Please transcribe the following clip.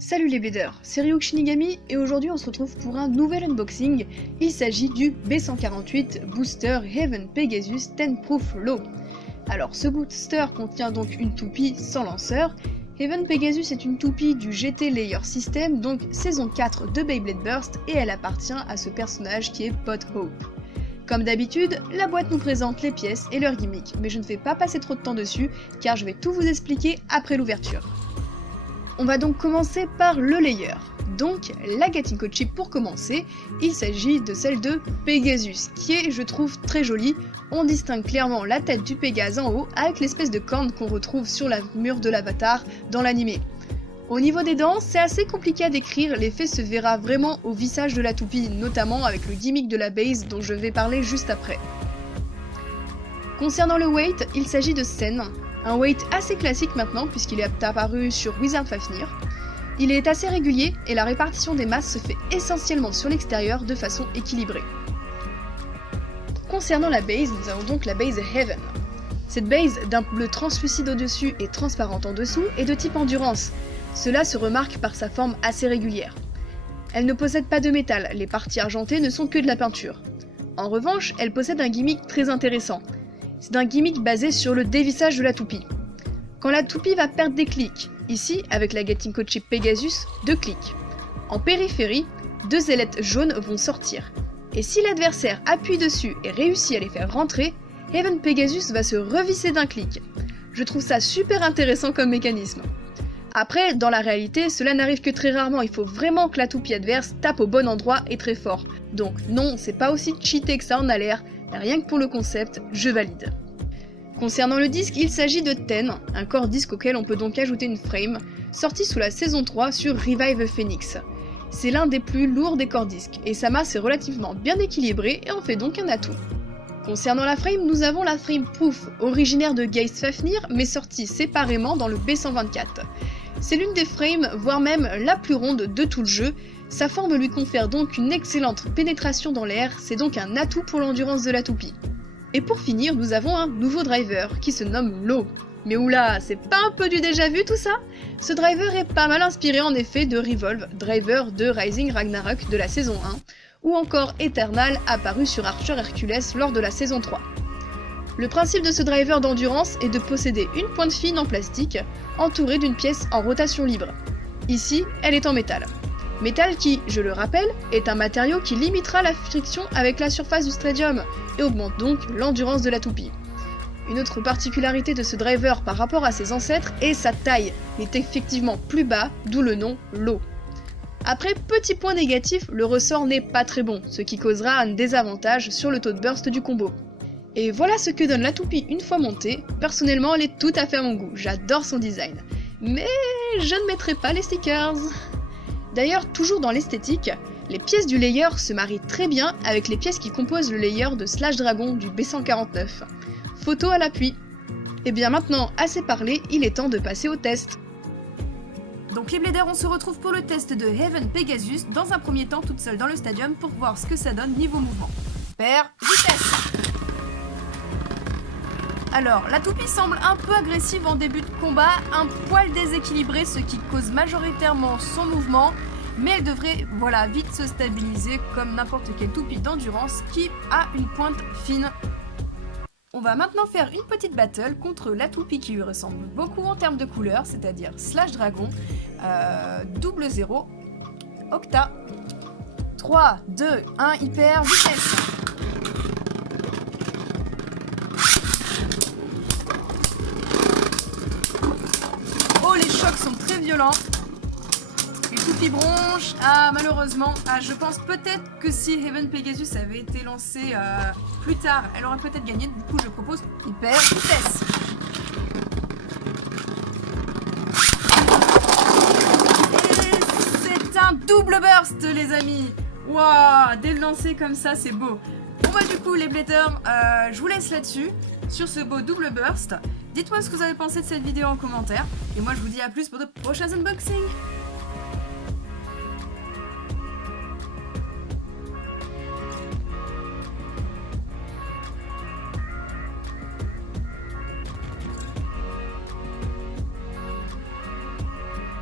Salut les bladers, c'est Ryuk Shinigami et aujourd'hui on se retrouve pour un nouvel unboxing. Il s'agit du B148 Booster Heaven Pegasus 10 Proof Low. Alors ce booster contient donc une toupie sans lanceur. Heaven Pegasus est une toupie du GT Layer System, donc saison 4 de Beyblade Burst, et elle appartient à ce personnage qui est Pot Hope. Comme d'habitude, la boîte nous présente les pièces et leurs gimmicks, mais je ne vais pas passer trop de temps dessus car je vais tout vous expliquer après l'ouverture. On va donc commencer par le layer. Donc la Gatinko Chip pour commencer, il s'agit de celle de Pegasus, qui est, je trouve, très jolie. On distingue clairement la tête du Pégase en haut avec l'espèce de corne qu'on retrouve sur la mur de l'avatar dans l'animé. Au niveau des dents, c'est assez compliqué à décrire, l'effet se verra vraiment au visage de la toupie, notamment avec le gimmick de la base dont je vais parler juste après. Concernant le weight, il s'agit de Sen, un weight assez classique maintenant puisqu'il est apparu sur Wizard Fafnir. Il est assez régulier et la répartition des masses se fait essentiellement sur l'extérieur de façon équilibrée. Concernant la base, nous avons donc la base Heaven. Cette base d'un bleu translucide au-dessus et transparente en dessous est de type endurance. Cela se remarque par sa forme assez régulière. Elle ne possède pas de métal, les parties argentées ne sont que de la peinture. En revanche, elle possède un gimmick très intéressant. C'est un gimmick basé sur le dévissage de la toupie. Quand la toupie va perdre des clics, ici avec la Gatinko Chip Pegasus, 2 clics. En périphérie, 2 ailettes jaunes vont sortir. Et si l'adversaire appuie dessus et réussit à les faire rentrer, Heaven Pegasus va se revisser d'un clic. Je trouve ça super intéressant comme mécanisme. Après, dans la réalité, cela n'arrive que très rarement, il faut vraiment que la toupie adverse tape au bon endroit et très fort. Donc non, c'est pas aussi cheaté que ça en a l'air, rien que pour le concept, je valide. Concernant le disque, il s'agit de Ten, un core disque auquel on peut donc ajouter une frame, sorti sous la saison 3 sur Revive Phoenix. C'est l'un des plus lourds des core disques, et sa masse est relativement bien équilibrée et en fait donc un atout. Concernant la frame, nous avons la frame Proof, originaire de Geist Fafnir, mais sortie séparément dans le B124. C'est l'une des frames, voire même la plus ronde de tout le jeu. Sa forme lui confère donc une excellente pénétration dans l'air, c'est donc un atout pour l'endurance de la toupie. Et pour finir, nous avons un nouveau driver, qui se nomme Low. Mais oula, c'est pas un peu du déjà vu tout ça? Ce driver est pas mal inspiré en effet de Revolve, driver de Rising Ragnarok de la saison 1, ou encore Eternal apparu sur Archer Hercules lors de la saison 3. Le principe de ce driver d'endurance est de posséder une pointe fine en plastique, entourée d'une pièce en rotation libre. Ici, elle est en métal. Métal qui, je le rappelle, est un matériau qui limitera la friction avec la surface du stadium et augmente donc l'endurance de la toupie. Une autre particularité de ce driver par rapport à ses ancêtres est sa taille. Il est effectivement plus bas, d'où le nom Low. Après, petit point négatif, le ressort n'est pas très bon, ce qui causera un désavantage sur le taux de burst du combo. Et voilà ce que donne la toupie une fois montée. Personnellement, elle est tout à fait à mon goût, j'adore son design. Mais je ne mettrai pas les stickers. D'ailleurs, toujours dans l'esthétique, les pièces du layer se marient très bien avec les pièces qui composent le layer de Slash Dragon du B149. Photo à l'appui. Et bien maintenant, assez parlé, il est temps de passer au test. Donc les bladers, on se retrouve pour le test de Heaven Pegasus, dans un premier temps toute seule dans le stadium pour voir ce que ça donne niveau mouvement. Paire, vitesse. Alors, la toupie semble un peu agressive en début de combat, un poil déséquilibrée, ce qui cause majoritairement son mouvement, mais elle devrait, vite se stabiliser comme n'importe quelle toupie d'endurance qui a une pointe fine. On va maintenant faire une petite battle contre la toupie qui lui ressemble beaucoup en termes de couleur, c'est-à-dire Slash Dragon, 00, Octa, 3, 2, 1, hyper, vitesse. Oh, les chocs sont très violents. Les toupies bronches, malheureusement, je pense peut-être que si Heaven Pegasus avait été lancé plus tard, elle aurait peut-être gagné, du coup je propose hyper vitesse. Et c'est un double burst les amis. Waouh, dès le lancer comme ça, c'est beau. Bon bah du coup les bladers, je vous laisse là-dessus, sur ce beau double burst. Dites-moi ce que vous avez pensé de cette vidéo en commentaire, et moi je vous dis à plus pour de prochains unboxings.